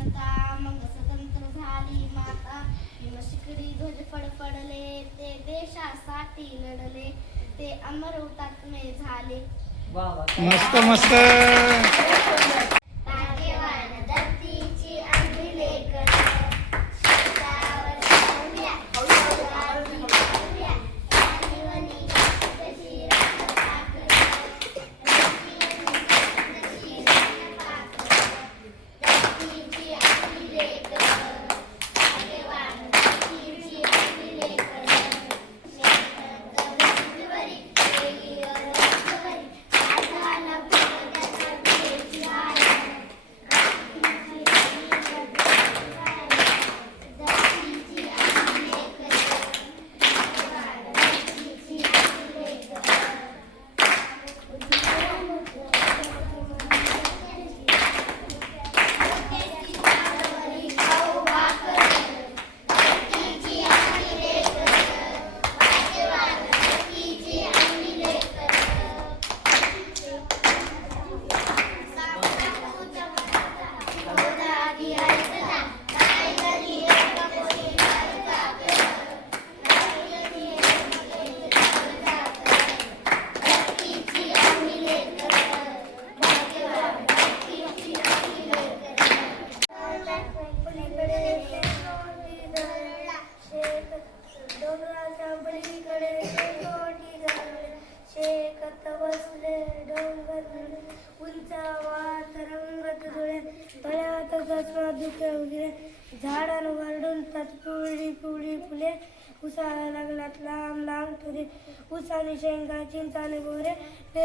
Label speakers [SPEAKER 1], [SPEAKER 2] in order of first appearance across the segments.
[SPEAKER 1] जनता मग स्वतंत्र झाली माता. भीम शिकडी ध्वज फडफडले ते देशासाठी लढले ते अमर हुतात्मे झाले.
[SPEAKER 2] मस्त मस्त.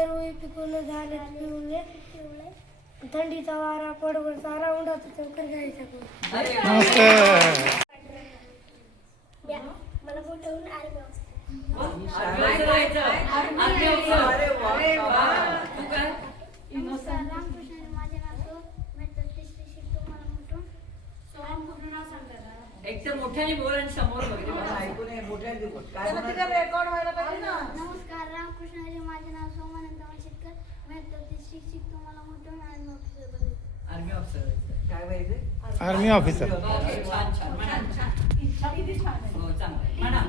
[SPEAKER 1] पेरुई पिकून झाले पिवळे थंडीचा वारा पडवर सारा उंडात चक्कर घ्यायचा मला बोलवून आले
[SPEAKER 3] आर्मीचं जायचं. Army officer. अरे वा. तू काय?
[SPEAKER 1] नमस्कार. रामकृष्ण माझे नाव सो मी तिसरी शिकतो मला मोठून
[SPEAKER 3] एक तर मोठ्याने बोल आणि समोर वगैरे
[SPEAKER 4] मला
[SPEAKER 3] बघा.
[SPEAKER 4] ऐकू नये मोठ्याने बोल. काय
[SPEAKER 5] त्याला
[SPEAKER 4] म्हणाल?
[SPEAKER 5] तिथे रेकॉर्ड व्हायला पाहिजे ना.
[SPEAKER 1] नमस्कार. रामकृष्ण हरी माझे नाव सोमानंद शेतकर मी तिसरी शिकतो मला मोठून आणि ऑफिसर
[SPEAKER 3] आर्मी ऑफिसर.
[SPEAKER 4] काय व्हायचं?
[SPEAKER 2] आर्मी ऑफिसर
[SPEAKER 3] ओके, छान छान. म्हणा
[SPEAKER 5] इच्छा किती छान आहे.
[SPEAKER 3] हो चांगलं आहे. म्हणा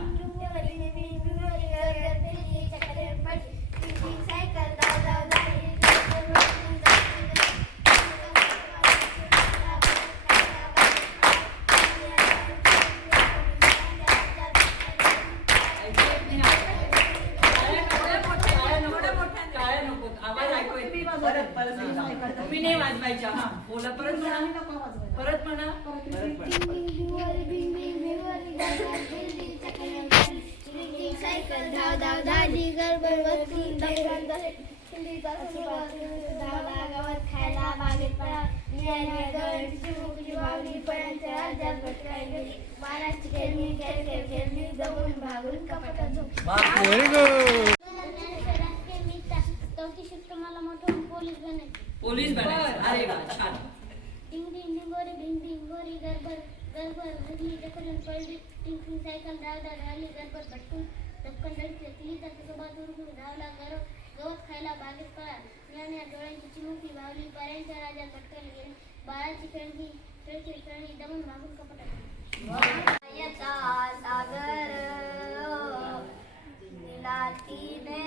[SPEAKER 1] भागून कपाटात झोप.
[SPEAKER 2] व्हेरी गुड
[SPEAKER 1] चौथी शिफ्ट मला मोठं पोलीस बनायचं
[SPEAKER 3] पोलीस बनायचं अरे वा छान.
[SPEAKER 1] डिंग डिंग डिंगोरी भिंग भिंग गोरी गरबर गरबर रजनी ढकलून पडली टिंग टिंग सायकल धाव धाव धावली गरबर भटकून उरकून गरव गवत खायला बागेत पळा. ज्ञान्या डोळ्यांची चिमुकली भावली पर्यांच्या राजात भटकन गेली. बाळाची खेळणी खेळची खेळणी दमून मागून कपटात. सागर. दिला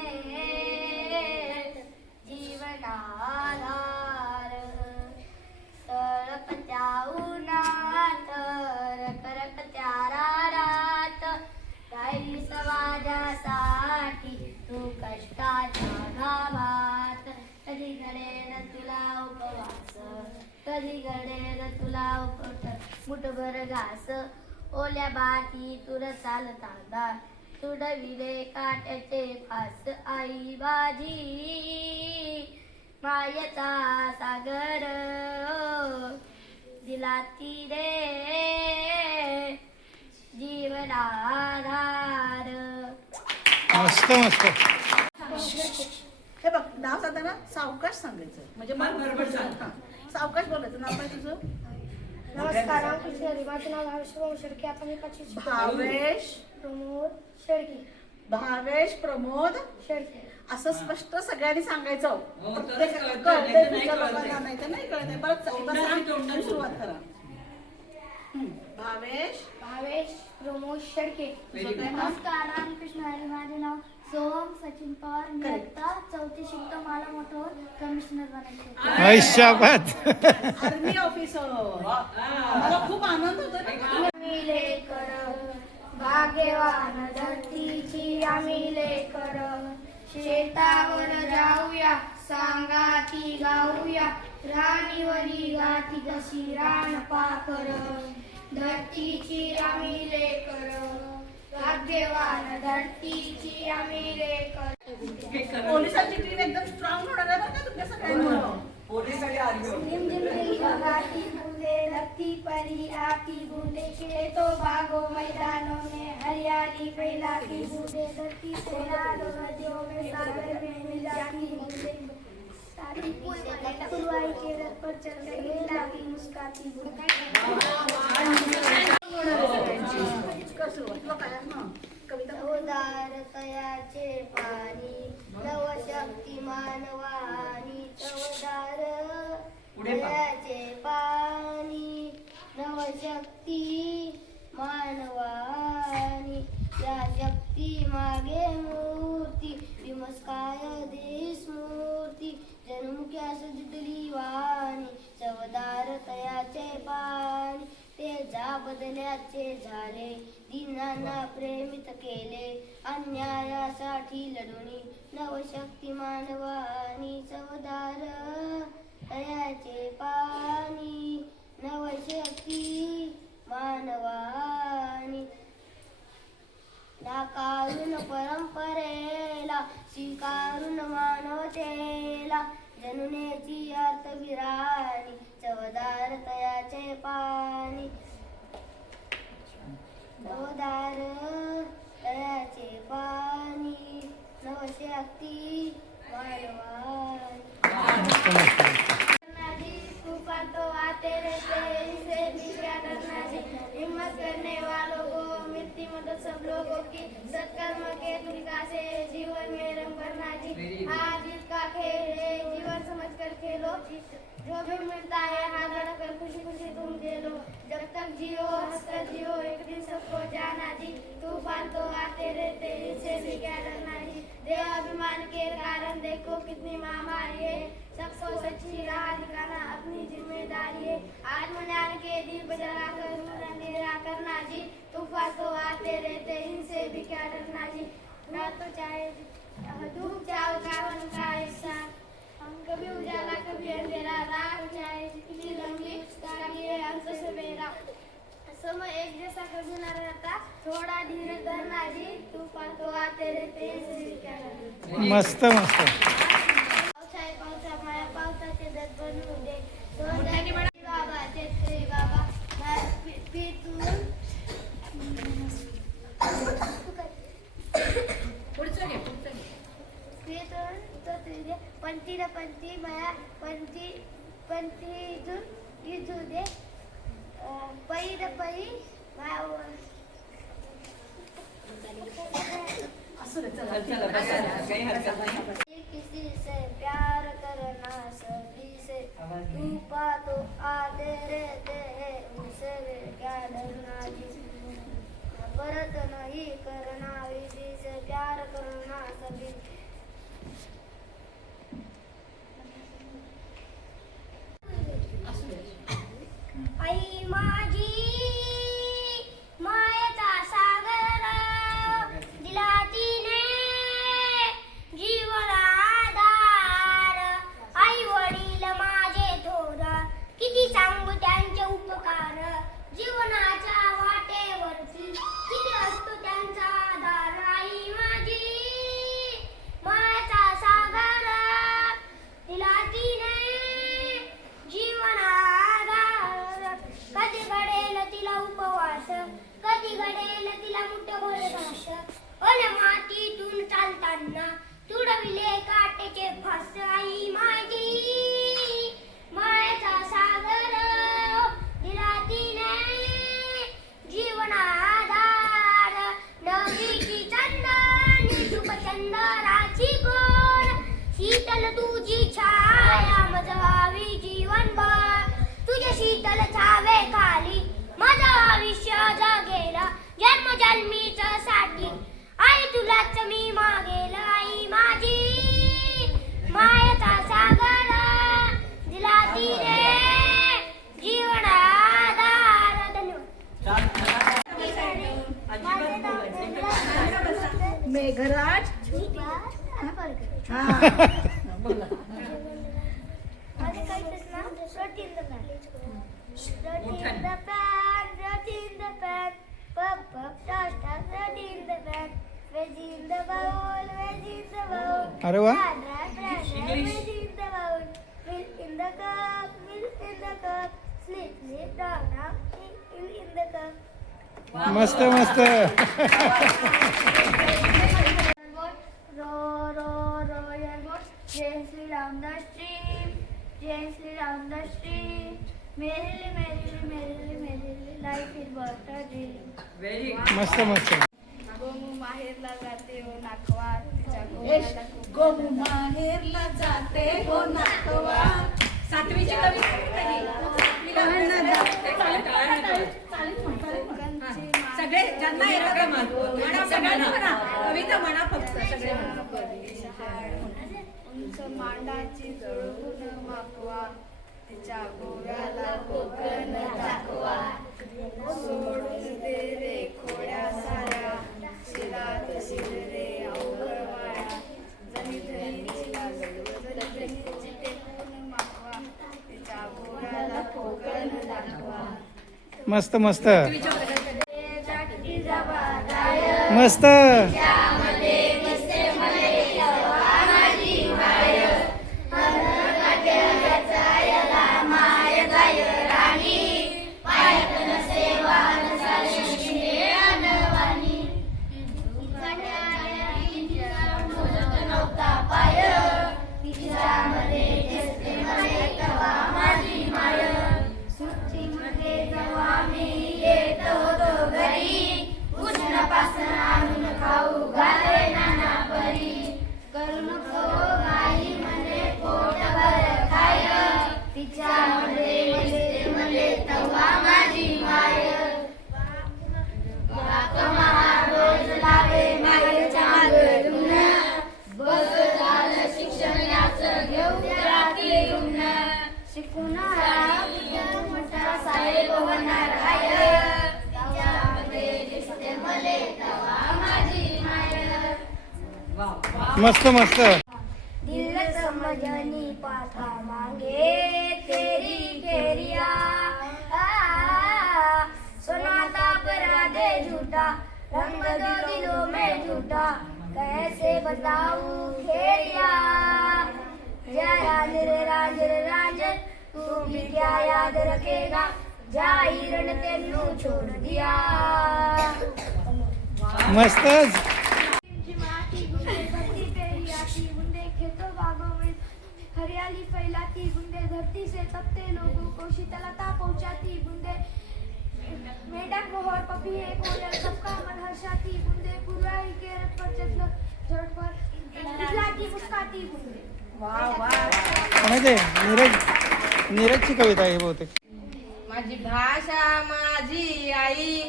[SPEAKER 1] जीवनाधार. तळपत्या उन्हात रखरखत्या रारात काही समाजासाठी तू कष्टाच्या गावात. कधी घडेल तुला उपवास कधी घडेल तुला उपट. मुठभर घास ओल्या बाती तुर चालताना तुडविले काट्याचे फास आई बाजी मायचा सागर दिला तिरे जीवनाधार
[SPEAKER 2] मस्त मस्त
[SPEAKER 5] हे बघ नाव सांगताना सावकाश सांगायचं. म्हणजे
[SPEAKER 3] हा, बरोबर.
[SPEAKER 5] सावकाश बोलायचं. नाव काय तुझं?
[SPEAKER 1] नमस्कार रामकृष्ण हरी माझे नाव भावेश शेळके आता मी पाचवी शिकतो.
[SPEAKER 5] भावेश
[SPEAKER 1] प्रमोद शेळके
[SPEAKER 5] भावेश प्रमोद
[SPEAKER 6] शेळके
[SPEAKER 5] असं स्पष्ट सगळ्यांनी सांगायचं
[SPEAKER 7] हो, तरच
[SPEAKER 5] प्रत्येक-
[SPEAKER 7] कळतं.
[SPEAKER 5] कळतंय
[SPEAKER 7] नाहीतर नाही
[SPEAKER 5] तुमच्या
[SPEAKER 7] कळत
[SPEAKER 5] लोकांना
[SPEAKER 7] आहे.
[SPEAKER 5] नाही तर नाही कळत आहे. परत एकदा
[SPEAKER 7] तोंडाने
[SPEAKER 5] सांग,
[SPEAKER 7] तोंडाने.
[SPEAKER 5] सुरुवात करा हं. भावेश
[SPEAKER 6] भावेश प्रमोद शेळके
[SPEAKER 7] Very
[SPEAKER 5] तुझं काय
[SPEAKER 7] good.
[SPEAKER 5] नाव?
[SPEAKER 6] नमस्कार रामकृष्ण हरी माझे नाव सोहम सचिन पवार मी. आता चौथी शिकतो मला मोठं कमिशनर बनायचे
[SPEAKER 8] ऐशाबाद
[SPEAKER 5] आर्मी ऑफिसर. मला खूप आनंद होतो.
[SPEAKER 6] आम्ही लेकर भाग्यवान धरतीची आम्ही लेकर शेतावर जाऊया सांगा ती गाऊया राणीवरी गाठी कशी रान पाखर धरतीची आम्ही लेकर
[SPEAKER 7] हे.
[SPEAKER 5] पोलिसांची टीम एकदम स्ट्रॉंग होणार आहे बरं का तुमच्या
[SPEAKER 9] पोलीस आणि आर्मी
[SPEAKER 6] झिम झिम रिंग गाती बूंदे लगती परी आती बूंदे खेले तो भागो मैदानों में हरियाली फैलाती बूंदे धरती से नदियों में सागर में मिल जाती बूंदे। उदारतयाचे पाणी नवशक्ती मानवानी चवदार
[SPEAKER 7] पुढे पहा.
[SPEAKER 6] तयाचे पाणी नवशक्ती मानवानी या शक्ती मागे मूर्ती विमस्काय दे स्मूर्ती जन्मुख्या सुजतली वाणी चवदार तयाचे पाणी ते जा बदल्याचे झाले. दिनांना प्रेमित केले. अन्यायासाठी लढुनी नवशक्ती मानवानी चवदार तयाचे पाणी नवशक्ती मानवानी नाकारून परंपरेला स्वीकारून मानवतेला जनुनेची अर्थविराणी चवदार तयाचे पाणी. चवदार तयाचे पाणी नवशक्ती मानवानी तो आते रहते हिम्मत करने वालों मदद सब लोगों की सत्कर्म के तुलका से जीवन में रंग भरना जी हाँ जीत का खेल है जीवन समझ कर खेलो. जो भी मिलता है हाथ लड़कर खुशी खुशी तुम दे लो जब तक जियो हंसकर जियो एक दिन सबको जाना जी. तूफान तो आते रहते इससे भी क्या डरना जी. देह अभिमान के कारण देखो कितनी महामारी है. सबको सच्ची राह दिखाना अपनी ज़िम्मेदारी है। आत्मज्ञान के दीप जलाकर नूर अंधेरा करना जी। तूफ़ान तो आते रहते इनसे भी क्या डरना जी। ना तो चाहे धूप जाओ कार्बन का हिस्सा। हम कभी उजाला कभी अंधेरा। रात चाहे जितनी लंबी ताकि ये अंत सवेरा समय एक जैसा कभी न रहता थोड़ा धीरे धरना जी। तूफ़ान तो आते रहते इनसे भी क्या डरना
[SPEAKER 8] मस्त मस्त।
[SPEAKER 10] pausa, vai a pausa. In the cup.
[SPEAKER 6] मस्त मस्त
[SPEAKER 10] boat gently down the stream, gently down the stream. Merrily, merrily, merrily, merrily, life is but a dream.
[SPEAKER 11] Very
[SPEAKER 6] मस्त मस्त.
[SPEAKER 10] गोमू माहेरला जाते हो
[SPEAKER 5] एश, गोमू माहेरला जाते हो नातवा
[SPEAKER 11] सातवीची. हा. सगळे ज्यांना कविता म्हणा फक्त सगळे. म्हणा
[SPEAKER 10] उंच मांडाची जुळवून मापवा तिच्या गोव्याला कोकण दाखवा. सोडून दे रे खोड्या साऱ्या. शिरात शिररे अवघड वाया जणी धरीची जणी धरीची टेकून मापवा तिच्या गोव्याला कोकण दाखवा.
[SPEAKER 6] मस्त मस्त. मस्त. मस्त मस्त.
[SPEAKER 10] दिल समझनी पाथा मांगे तेरी सुनाता परा दे झूठा रंग दो दिलों में झूठा कैसे बताऊं खेरिया जय राज रे राज रे राज तू भी क्या याद रखेगा? जा हिरण तेनू छोड़ दिया.
[SPEAKER 6] मस्तच.
[SPEAKER 10] खेतों बागों में हरियाली फैलाती गुंडे धरती से तपते लोगों को शीतलता पहुंचाती गुंडे मेढक मोहर पपी है कोयल सबका मन हर्षाती पुरवाई के रथ पर पर मुस्काती
[SPEAKER 6] नीरज नीरजची कविता आहे बहुतेक.
[SPEAKER 12] माझी भाषा माझी आई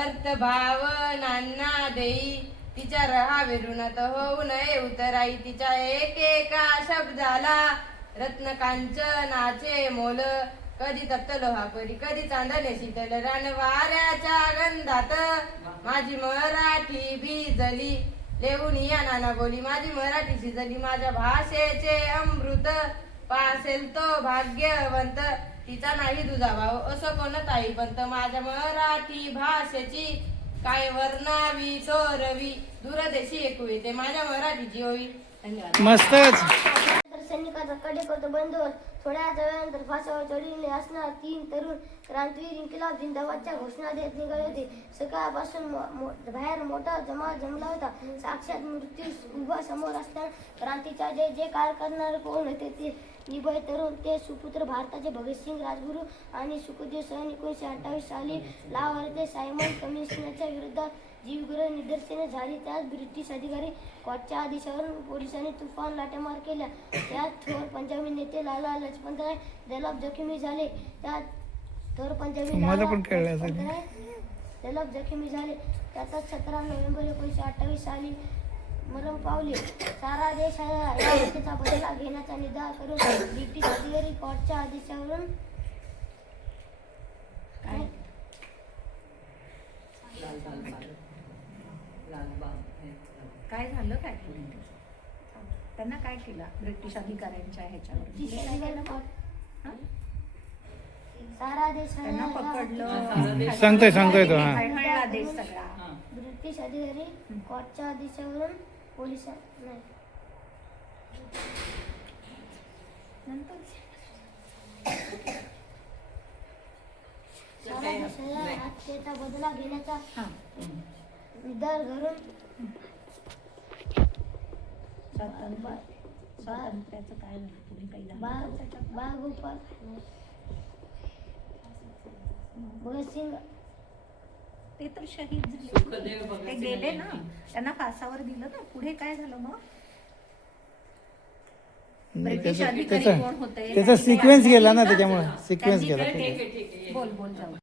[SPEAKER 12] अर्थ भावनांना देई. तिच्या रहावे होऊ नये उतराई तिच्या एकेका शब्दाला. रत्न कांचनाचे मोल कधी तप्त लोहापरी कधी चांदणे शीतल रान वाऱ्याच्या गंधात माझी मराठी भिजली. लेऊन या नाना बोली माझी मराठी शिजली माझ्या भाषेचे अमृत पासेल तो भाग्यवंत. तिचा नाही तुझा भाऊ असं कोणताही पंत माझ्या मराठी भाषेची काय वर्णावी तो रवी दूरदेशी ऐकू येते माझ्या मराठीची होई धन्यवाद.
[SPEAKER 6] मस्तच.
[SPEAKER 10] तर सैनिकाचा कडेकोट थोड्या वेळानंतर फासावर चढलेले असणार तीन तरुण क्रांतीवीर इन्किलाब जिंदाबादच्या घोषणा देत निघाले होते. सकाळपासून मो- मो- बाहेर मोठा जमा जमला होता. साक्षात मृत्यू उभा समोर असताना क्रांतीचा जे कार करणारे कोण होते ते निभय तरुण ते सुपुत्र भारताचे भगतसिंग राजगुरू आणि सुखदेव सन एकोणीसशे अठ्ठावीस साली लाहोर येथे सायमन कमिशनच्या विरुद्धात जीवग्रह निदर्शने झाली. त्यात ब्रिटिश अधिकारी कॉटच्या आदेशावरून पोलिसांनी तुफान लाठीमार केल्या त्यात थोर पंजाबी नेते लाला लजपतराय जलब जखमी झाले. त्यात थोर पंजाबी लाला जलब जखमी झाले. त्यातच सतरा नोव्हेंबर एकोणीसशे अठ्ठावीस साली मरण पावले. सारा देश हा बदला घेण्याचा निर्धार करून ब्रिटिश अधिकारी कॉटच्या आदेशावरून काय
[SPEAKER 11] लाल लाल लाल लाल बाग हे. काय झालं काय त्यांना काय केलं? ब्रिटिश अधिकाऱ्यांच्या ह्याच्यावर. हा?
[SPEAKER 1] सारा देश
[SPEAKER 11] त्यांना पकडलं.
[SPEAKER 13] सांगतोय, सांगतोय तो, हा.
[SPEAKER 11] हळहळला देश सगळा.
[SPEAKER 1] ब्रिटिश अधिकारी कोर्टच्या आदेशावरून पोलिसां नाही. सारा देशाला बदला घेण्याचा निर्धार घरून
[SPEAKER 11] स्वातंत्र्य स्वातंत्र्याचं काय झालं पुढे काही त्याच्यात?
[SPEAKER 1] बाळ गोपाल भगतसिंग.
[SPEAKER 11] ते तर शहीद झाले. ते गेले ना. त्यांना फासावर दिलं ना. पुढे काय झालं मग? ब्रिटिश अधिकारी कोण होते?
[SPEAKER 13] त्याचा सिक्वेन्स गेला ना त्याच्यामुळे. सिक्वेन्स गेला
[SPEAKER 11] बोल बोल जाऊ.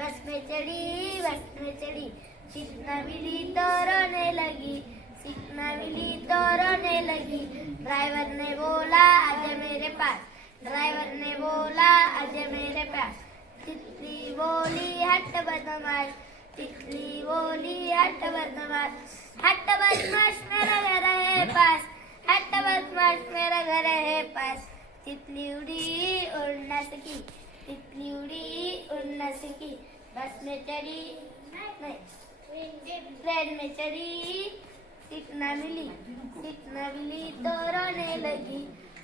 [SPEAKER 1] बस में चढ़ी, बस में चढ़ी। सीखना मिली तो रोने लगी सीखना मिली तो रोने लगी। ड्राइवर ने बोला, आजा मेरे पास। ड्राइवर ने बोला, आजा मेरे पास। तितली बोली, हट बदमाश। तितली बोली, हट बदमाश। हट बदमाश, मेरा घर है पास। हट बदमाश, मेरा घर है पास। तितली उड़ी उड़ न सकी तितली उड़ी उड़ न सकी बस में चढ़ी नहीं ट्रेन में चढ़ी सीट न मिली सीट न मिली तो रोने लगी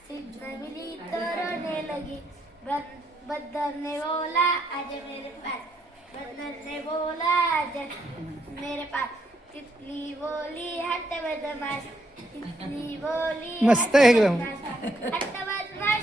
[SPEAKER 1] सीट न मिली तो रोने लगी बद- बदर ने बोला आज मेरे पास बदर ने बोला आज मेरे पास तितली बोली हट बदमाश तितली बोली
[SPEAKER 13] मस्त एकदम.
[SPEAKER 1] हट बदमाश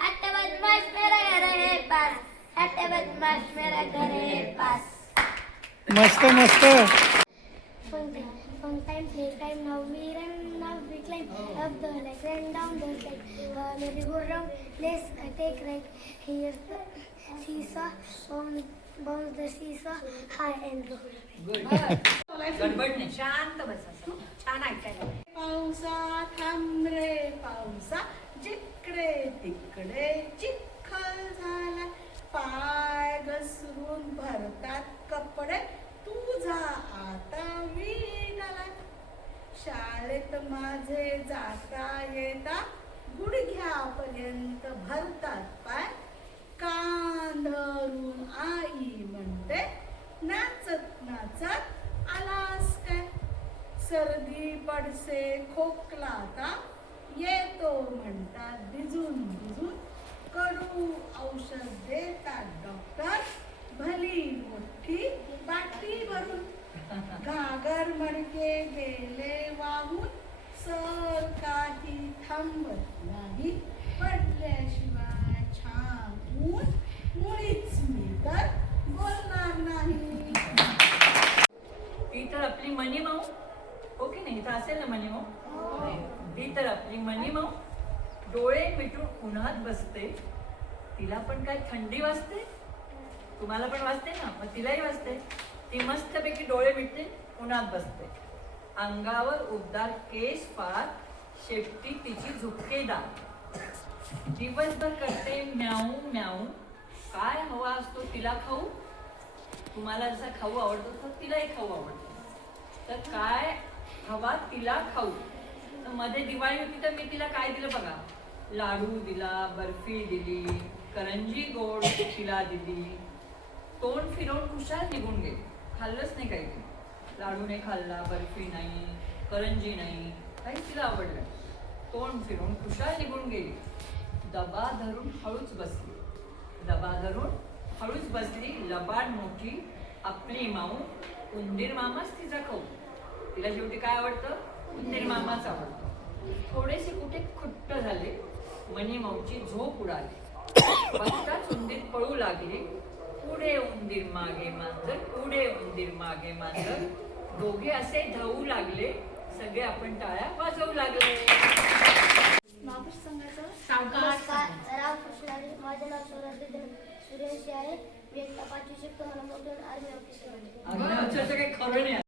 [SPEAKER 1] हट बदमाश मेरा घर है पास हट बदमाश मेरा घर है पास
[SPEAKER 13] मस्त मस्त
[SPEAKER 1] Fun time, fun time, play time. Now we run, now we climb up the like run down the slide. Uh, merry go round, let's uh, take right. Here's the seesaw, bounce, bounce the seesaw high and low.
[SPEAKER 11] शांत बस. छान ऐकायला
[SPEAKER 5] पावसा थांब रे पावसा इकडे तिकडे चिखल झाला. पाय घसरून भरतात कपडे. तुझा आता विणाला. शाळेत माझे जाता येता. गुडघ्यापर्यंत भरतात पाय. कांधरून आई म्हणते नाचत नाचत आलास काय? सर्दी पडसे खोकला का म्हणतात भिजून भिजून कडू औषध देतात डॉक्टर भली मोठी बाटली भरून घागर मडके गेले वाहून. सर काही थांबत नाही पडल्याशिवाय छान ऊन मुळीच मी तर बोलणार नाही.
[SPEAKER 7] ती तर आपली मनी माऊ हो की नाही? इथं असेल ना मनी माऊ ती तर आपली मनी माऊ डोळे मिटून उन्हात बसते. तिला पण काय थंडी वाजते? तुम्हाला पण वाजते ना? मग तिलाही वाजते. ती मस्तपैकी डोळे मिटते उन्हात बसते. अंगावर उबदार केस फार शेपटी तिची झुपकेदार दिवसभर करते म्याऊ म्याऊ. काय हवा असतो तिला खाऊ? तुम्हाला जसा खाऊ आवडतो तर तिलाही खाऊ आवडतो. तर काय हवा तिला खाऊ? तर मध्ये दिवाळी होती तर मी तिला काय दिलं बघा? लाडू दिला बर्फी दिली करंजी गोड तिला दिली. तोंड फिरवून खुशाल निघून गेली. खाल्लंच नाही काही लाडू नाही खाल्ला बर्फी नाही करंजी नाही काहीच तिला आवडलं तोंड फिरवून खुशाल निघून गेली. दबा धरून हळूच बसली. दबा धरून हळूच बसली लबाड मोठी आपली माऊ उंदीर मामाच तिचा खाऊ. तिला शेवटी काय आवडतं? उंदीर मामाच आवडतं. थोडेसे कुठे खुट्ट झाले मनी माऊची झोप उडाली. बघताच उंदीर पळू लागली. पुढे उंदीर मागे मांजर पुढे उंदीर मागे मांजर. दोघे असे धावू लागले. सगळे आपण टाळ्या वाजवू लागले.
[SPEAKER 10] माझे नाव सुरेश सुरेश आहे. मी एकटा पाचवी शिकतो मला मोठून आर्मी ऑफिसर